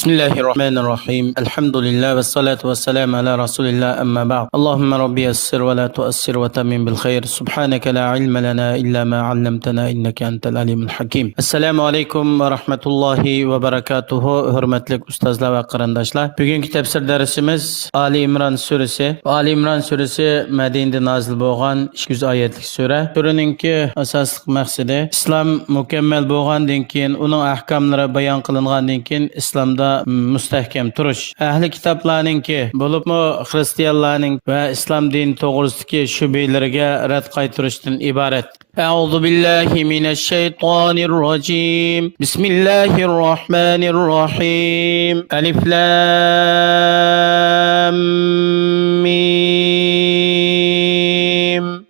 بسم الله الرحمن الرحيم الحمد لله والصلاة والسلام على رسول الله أما بعد اللهم ربي يسر ولا تؤسر وتمم بالخير سبحانك لا علم لنا إلا ما علمتنا إنك أنت العليم الحكيم السلام عليكم ورحمة الله وبركاته hurmatli ustozlar va qarindoshlar bugungi tafsir darsimiz Ali İmran surasi Ali İmran surasi Madinada nozil bo'lgan 200 oyatlik sura suraninki asosli maqsadi islom mukammal bo'lgandan keyin uning ahkomlari bayon qilingandan keyin islomda mustahkam turish ahli kitoblarninki bo'libmi xristianlarning va islom dini to'g'risidagi shubhalariga rad qaytarishdan iborat. أعوذ بالله من الشيطان الرجيم بسم الله الرحمن الرحيم ألف لام ميم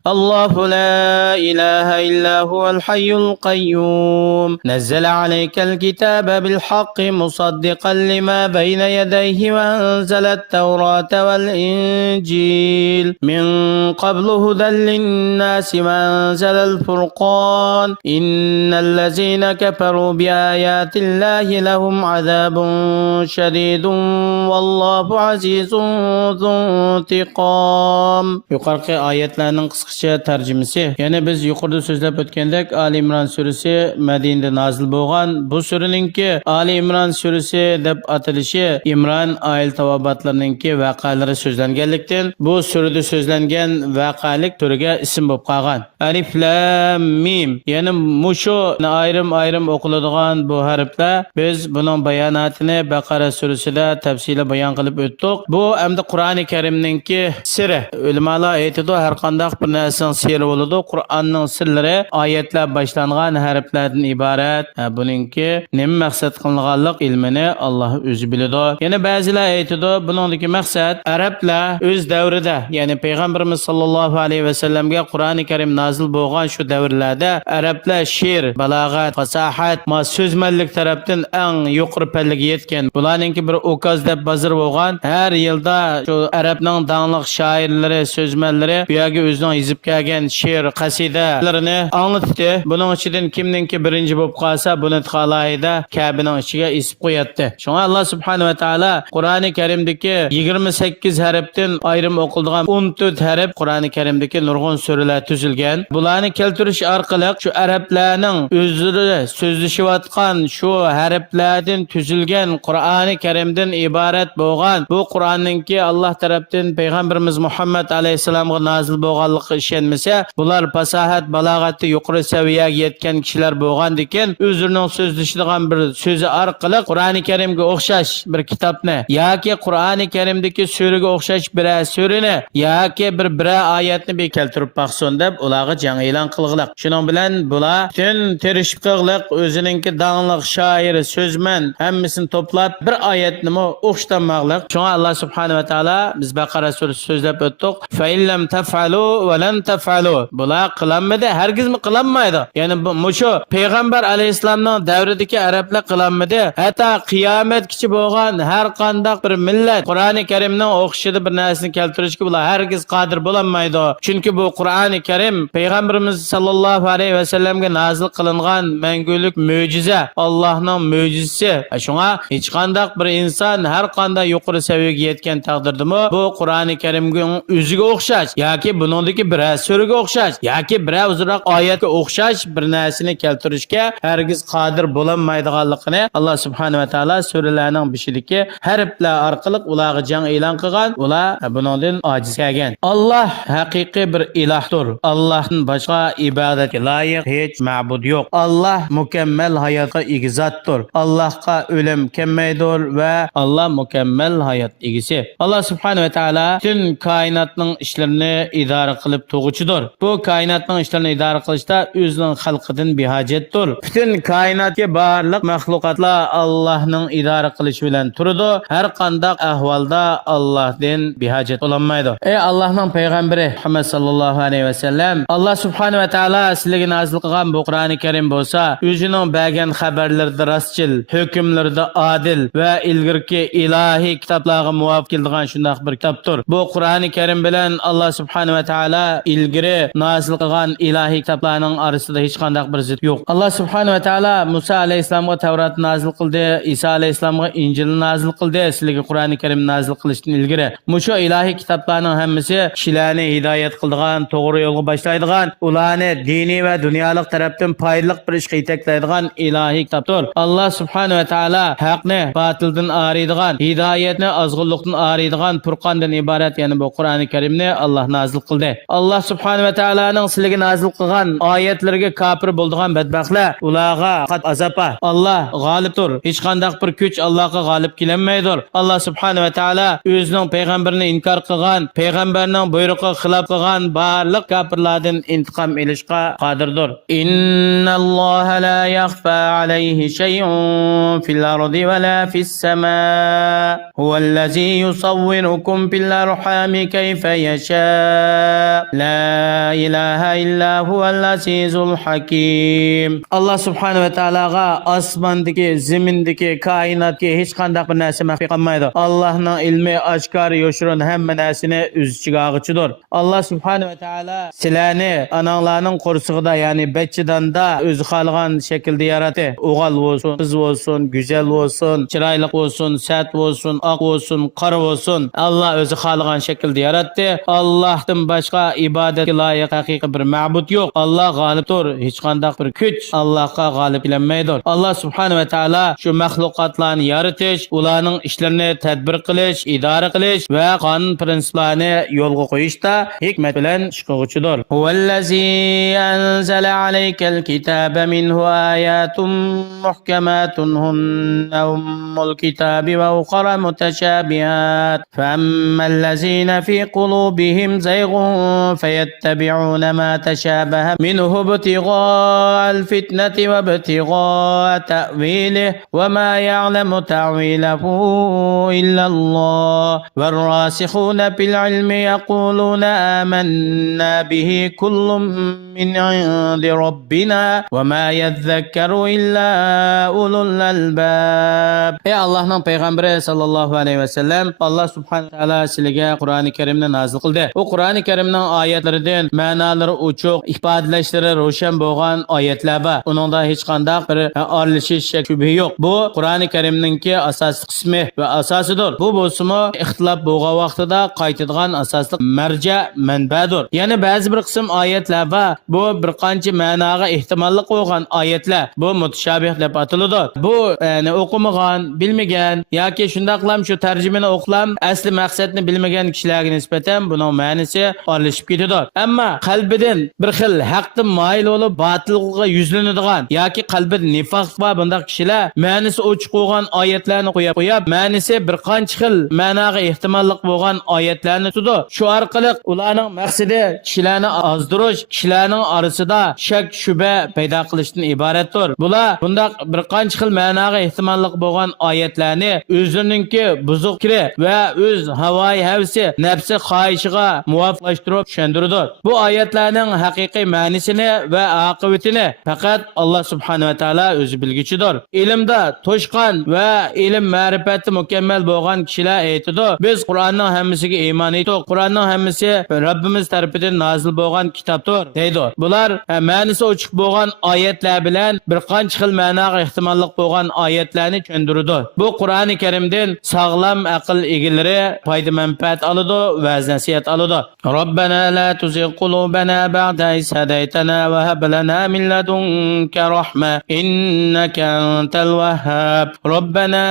الله لا إله إلا هو الحي القيوم نزل عليك الكتاب بالحق مصدقا لما بين يديه وأنزل التوراة والإنجيل من قبل هدى للناس وأنزل الفرقان إن الذين كفروا بآيات الله لهم عذاب شديد والله عزيز ذو انتقام. Yukarıki ayetlerinin kısaca tercümesi. Yani biz yukarıda sözlep ötkendek Ali İmran suresi Medine'de nazil boğan. Bu sureninki Ali İmran suresi dep atılışı İmran aile tavabatlarınınki vakaları sözlengenlikten bu surede sözlengen vakalık türüge isim bop kalgan. Alif Lam Mim. Yani muşu ayrım okuladigan bu harfler biz bunun bayanatını Bakara suresinde tefsile bayan kılıp öttük. Bu hem de Kur'an-ı Kerim'ninki siri. Ulemalar ayetidir her kandak bir nesin siri oludu. Kur'an'ın sirleri ayetler başlangan harflerden ibaret. Bununki nemi maksat kılınganlık ilmini Allah özü biliyor. Yani bazılar ayetidir bunundaki maksat Araplar öz devrede yani Peygamberimiz sallallahu aleyhi ve sellem'e Kur'an-ı Kerim nazil bo'lgan şu devirlerde Araplar şiir, balagat, fasahat, sözmellik taraftan en yukarı pelliga yetken. Bularninki bir okaz deb bazır bo'lgan. Her yılda şu Arapның dağınlıq şairleri, sözmelleri bu yerga özünün yizip kelgen şiir, kasidelerini anlattı. Bunun içinden kimninki birinci bo'lib qalsa bunu tıqalayda Kabe'nin içine isip koyatdı. Şuna Allah subhanahu ve taala Kur'an-ı Kerim'deki 28 harften ayrım okulduğun 14 harf Kur'an-ı Kerim'deki nurgun sürüler tüzülgen. Bularni keltirish orqali şu Araplarning o'zlari so'zlashayotgan şu harflardan tuzilgan Qur'oni Karimdan iborat bo'lgan bu Qur'onninki Allah tarafdan Peygamberimiz Muhammad alayhisalomga nozil bo'lganligi ishonmasa bular fasohat balog'atda yuqori saviyaga yetgan kishilar bo'lgandikan o'zlarining so'zlashadigan bir so'zi orqali Qur'oni Karimga o'xshash bir kitobni yoki Qur'oni Karimdagi suraga o'xshash bir surani yoki bir oyatni bir keltirib baqson deb ularga jang e'lon qilg'iliq. Shuning bilan bular tün terishqiliq o'zininki danglik shoiri so'zman hammasini to'plab bir oyatni o'xshatmoqliq. Shunga Allah subhanahu va taolo biz Baqara surasi so'zlab o'tdik. Fa illam taf'alu va lan taf'alu. Bular qilinmadi, hargizmi qilinmaydi. Ya'ni bu shu payg'ambar alayhisolamning davridagi arablar qilinmadi. Hatto qiyomatgacha bo'lgan har qanday bir millat Qur'oni Karimning o'qishida bir narsani keltirishga bular hargiz qodir bo'lmaydi. Chunki bu Qur'oni Karim Peygamberimiz sallallahu aleyhi ve sellem'e nazil kılıngan mengülük mucize Allah'ın mucizesi. Şuna hiç kandak bir insan her kanda yukarı seviyeye yetken takdirde mi bu Kur'an-ı Kerim'in özüge okşaş ya ki bunundaki bir sürüge okşaş ya ki bir uzak ayetke okşaş bir nesini keltirişke herkes kadir bulamaydıqanlıqını Allah subhanahu ve taala sürülerinin bişidiki harfler arkalık ulağı can ilan kılgan ula bunun aciz kelgen. Allah hakiki bir ilahdır. Allah'ın başka ibadetke layık hiç ma'bud yok. Allah mükemmel hayata igizatdır. Allah'a ölüm kemmeydir ve Allah mükemmel hayat igisi. Allah subhanahu ve taala tüm kainatın işlerini idare kılıp toğuçudur. Bu kainatın işlerini idare kılışta özünün halkıdın bir hacettir. Bütün kainatki barlık mahlukatla Allah'ın idare kılışı bilen turudu. Her kandak ahvalda Allah'ın bir hacet olanmaydı. Ey Allah'ın peygamberi Muhammed sallallahu aleyhi ve sellem Allah subhanahu ve taala sizlarga nazil qilgan bu Qur'oni Karim bo'lsa, o'zining bergan xabarlarida rostchil, hukmlarida adil va ilgirki ilohiy kitoblarga muvofiq kelgan shunday bir kitobdir. Bu Qur'oni Karim bilan Allah subhanahu ve taala ilgiri nazil qilgan ilohiy kitoblar kitoblarning orasida hech qanday bir zid yo'q. Alloh subhanahu va taolo Musa alayhisolamga Tavrat nozil qildi, Isa alayhisolamga Injil nozil qildi, sizlarga Qur'oni Karim nozil qilishdan ilgari. Mushu ilohiy kitoblarning hammasi kishilarni hidoyat qiladigan, to'g'ri yo'lga boshlaydigan, ularni diniy va dunyolik tarafdan foydali bir ishga yetaklaydigan ilohiy kitobdir. Alloh subhanahu va taolo haqni botildan ariydigan, hidoyatni ozg'unlikdan ariydigan Furqondan iborat yana bu Qur'oni Karimni Alloh nozil qildi. Alloh subhanahu va taoloning sizlarga nozil qilgan oyatlariga kofir bo'ladigan badbaxtlar, ularga qat azaba. Alloh g'olibdir. Hech qanday bir kuch Allohga g'olib kelmaydir. Alloh subhanahu va taolo o'zining payg'ambarini inkor qilgan, payg'ambarning buyrug'iga xilof qilgan barliq kofirlardan intiqom olishga qodirdir. Innalloha la yaxfa alayhi shay'un fil ardi va la fis samaa. Huvallazi yusawwirukum fil arhami kayfa yasha. La ilaha illa huval azizul hakim. Alloh subhanahu va taologa osmondagi, zamindagi, koinotga hech qanday bir narsa maxfiy qolmaydi. Allohning ilmi oshkor, yo'shirin hamma narsani o'z ichiga olg'ichidir. Alloh subhanahu va taolo sizlarni onanglarning qo'rsig'ida, ya'ni bachchidanda o'zi xohlagan shaklda yaratdi. O'g'il bo'lsin, qiz bo'lsin, go'zal bo'lsin, chiroyli bo'lsin, sat bo'lsin, oq bo'lsin, qora bo'lsin. Alloh o'zi xohlagan shaklda yaratdi. Allohdan boshqa ibodatga loyiq haqiqiy bir ma'bud yo'q. Alloh g'olibdir. Hech qanday bir kuch Allohga g'olib kelmaydi. Alloh subhanahu va taolo shu maxluqotlarni yaratish, ularning ishlarini tadbir qilish, idora qilish va qonun prinsiplarni yo'lga qo'yishda hikmat bilan ish qiluvchidir. Huvallazi anzala alaykal kitaba minhu ayatun muhkamatun hunna ummul kitabi wa ukhra mutashabihat. Fammal fi qulubihim zayghun fayattabi'una ma tashabaha minhu ibtigha'a al-fitnati wa ibtigha'a ta'wilihi wa ma ya'lamu ta'wilahu illa Allah والراسخون في العلم يقولون آمنا به كل من عند ربنا وما يذكر إلا أولو الألباب. Ey Allah'ın peygamberi sallallahu aleyhi ve sellem, Allah subhanahu wa ta'ala sizlarga Qur'oni Karimni nazil qildi. O Qur'oni Karimning oyatlaridan ma'nolari uchuq, ifodalashlari ro'shan bo'lgan oyatlar bor. Uningda hech qanday bir aralashish shubha yo'q. Bu Qur'oni Karimningki asosiy qismi va asosidir. Bu bo'lsa ixtilof bo'lgan vaqtida qaytadigan asosli marja manbadir. Ya'ni ba'zi bir qism oyatlar bor. Bu bir qancha ma'noga ehtimolli qo'ygan oyatlar. Bu mutashabih deb ataladi. Bu ya'ni o'qimagan, bilmagan yoki shundaqlam shu tarjimani o'qlam, asli maqsadni bilmagan kishilarga nisbatan buning ma'nosi aralashib ketadi. Ammo qalbidan bir xil haqdan moyil bo'lib, botilga yuzlanadigan yoki qalbida nifoq bor bunday kishilar ma'nosi ochiq bo'lgan oyatlarni qo'yib, ma'nosi bir qancha xil ma'noga ehtimolli bo'lgan oyatlarni tutdi. Shu orqali ularning maqsadi kishilarni ozdirish, kishilarning orasida shak shubha paydo qilishdan iboratdir. Bular bunda bir qancha xil ma'noga ehtimolli bo'lgan oyatlarni o'zininki buzuq fikri va o'z havoyi havsi, nafsi xohishiga muvofiqlashtirib tushundirdi. Bu oyatlarning haqiqiy ma'nosini va oqibatini faqat Alloh subhanahu va taolo o'zi bilguchidir. Ilmda to'shqan va ilm ma'rifati mukammal bo'lgan kishilar aytadi, biz Qur'onning hammasiga iymon etdik. Qur'onning hammasi Rabbimiz tomonidan nozil bo'lgan kitobdir deydi. Bular ma'nosi ochiq bo'lgan oyatlar bilan bir qancha xil ma'noga ehtimolli bo'lgan oyatlarni tushundirdi. Bu Qur'oni Karimdan sog'lom aql egalari foyda manfaat oladi va nasihat oladi. Robbana la tuzigh qulubana ba'da iz hadaytana va hab lana min ladunka rahma innaka antal wahhab. Robbana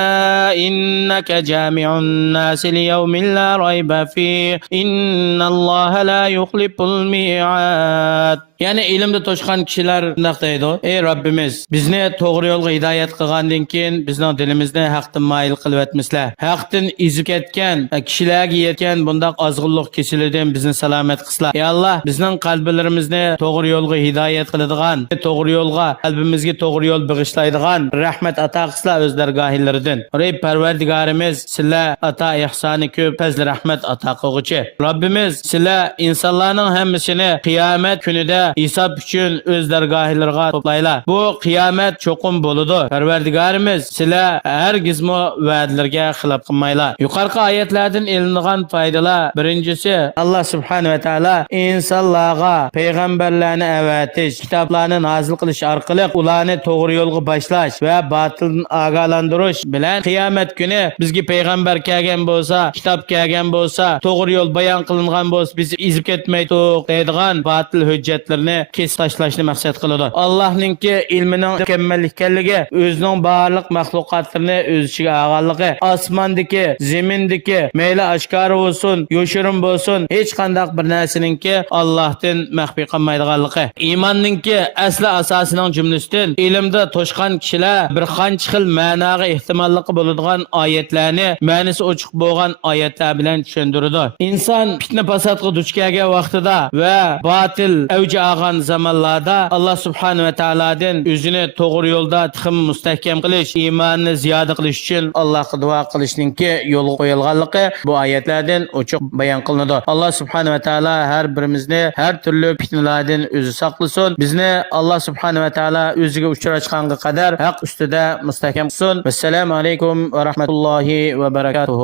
innaka jami'un nas li yawmin la rayba fihi innalloha la yuxliful mi'ad. Ya'ni ilmda to'shqan kishilar shunday deydi: ey Rabbimiz, bizni to'g'ri yo'lga hidoyat qilgandan keyin bizning dilimizni haqdan moyil qilib etmislar. Haqdan izib ketgan kishilarga yetgan bundaq ozg'inlik kesilidan bizni salomat qilslar. Ey Alloh, bizning qalblarimizni to'g'ri yo'lga hidoyat qiladigan, to'g'ri yo'lga, qalbimizga to'g'ri yo'l bag'ishlaydigan rahmat ato qilslar o'z dargohilaridan. Ey Parvardigorimiz, sizlar ato ihsoni ko'p, fazl rahmat ato qilguvchi. Rabbimiz, sizlar insonlarning hammasini qiyomat kunida hisob uchun o'z dargohilariga to'playlar. Bu qiyomat cho'qim bo'ladi. Parvardigorimiz, sizlar hargizmo va'dalarga xilof qilmaylar. Yuqorqi oyatlardan ilingan foydalar: birinchisi, Alloh subhanahu va taolo insonlarga, payg'ambarlar kitoblarni avatish, kitoblarni nozil qilish orqali ularni to'g'ri yo'lga boshlash va botildan ogohlantirish bilan qiyomat kuni bizga payg'ambar kelgan bo'lsa, kitob kelgan bo'lsa, to'g'ri yo'l bayon qilingan bo'lsa, biz ezib ketmaydik deydigan botil hujjatlarni kesib tashlashni maqsad qiladi. Allohningki ilmining mukammal ekanligi, o'zining barliq maxluqotlarini o'z ichiga olganligi, osmondagi, zemindagi, mayli oshkora bo'lsin, yoshirin bo'lsin, hech qanday bir narsaninki Allohdan maxfiy qolmaydiganligi. Iymonninki asli asosining jumlasidan ilmda to'shqan kishilar bir qancha xil ma'noga ehtimolligi bo'ladigan oyatlarni ma'nosi ochiq bo'lgan oyatlar bilan tushuntiradi. Inson fitna fasodga duch kelgan vaqtida va botil avj olgan zamonlarda Alloh subhanahu va taolodan o'zini to'g'ri yo'lda tixim mustahkam qilish, iymonni ziyoda qilish uchun Allohga duo qilishninki yo'lga qo'yilganligi bu oyatlardan ochiq bayon qilinadi. Alloh subhanahu va taolo har birimizni har turli fitnalardan o'zi saqlasin. Bizni Alloh subhanahu va taolo o'ziga uchrashganga qadar haq ustida mustahkam qilsin. Assalomu alaykum va rahmatullohi va barakatuh.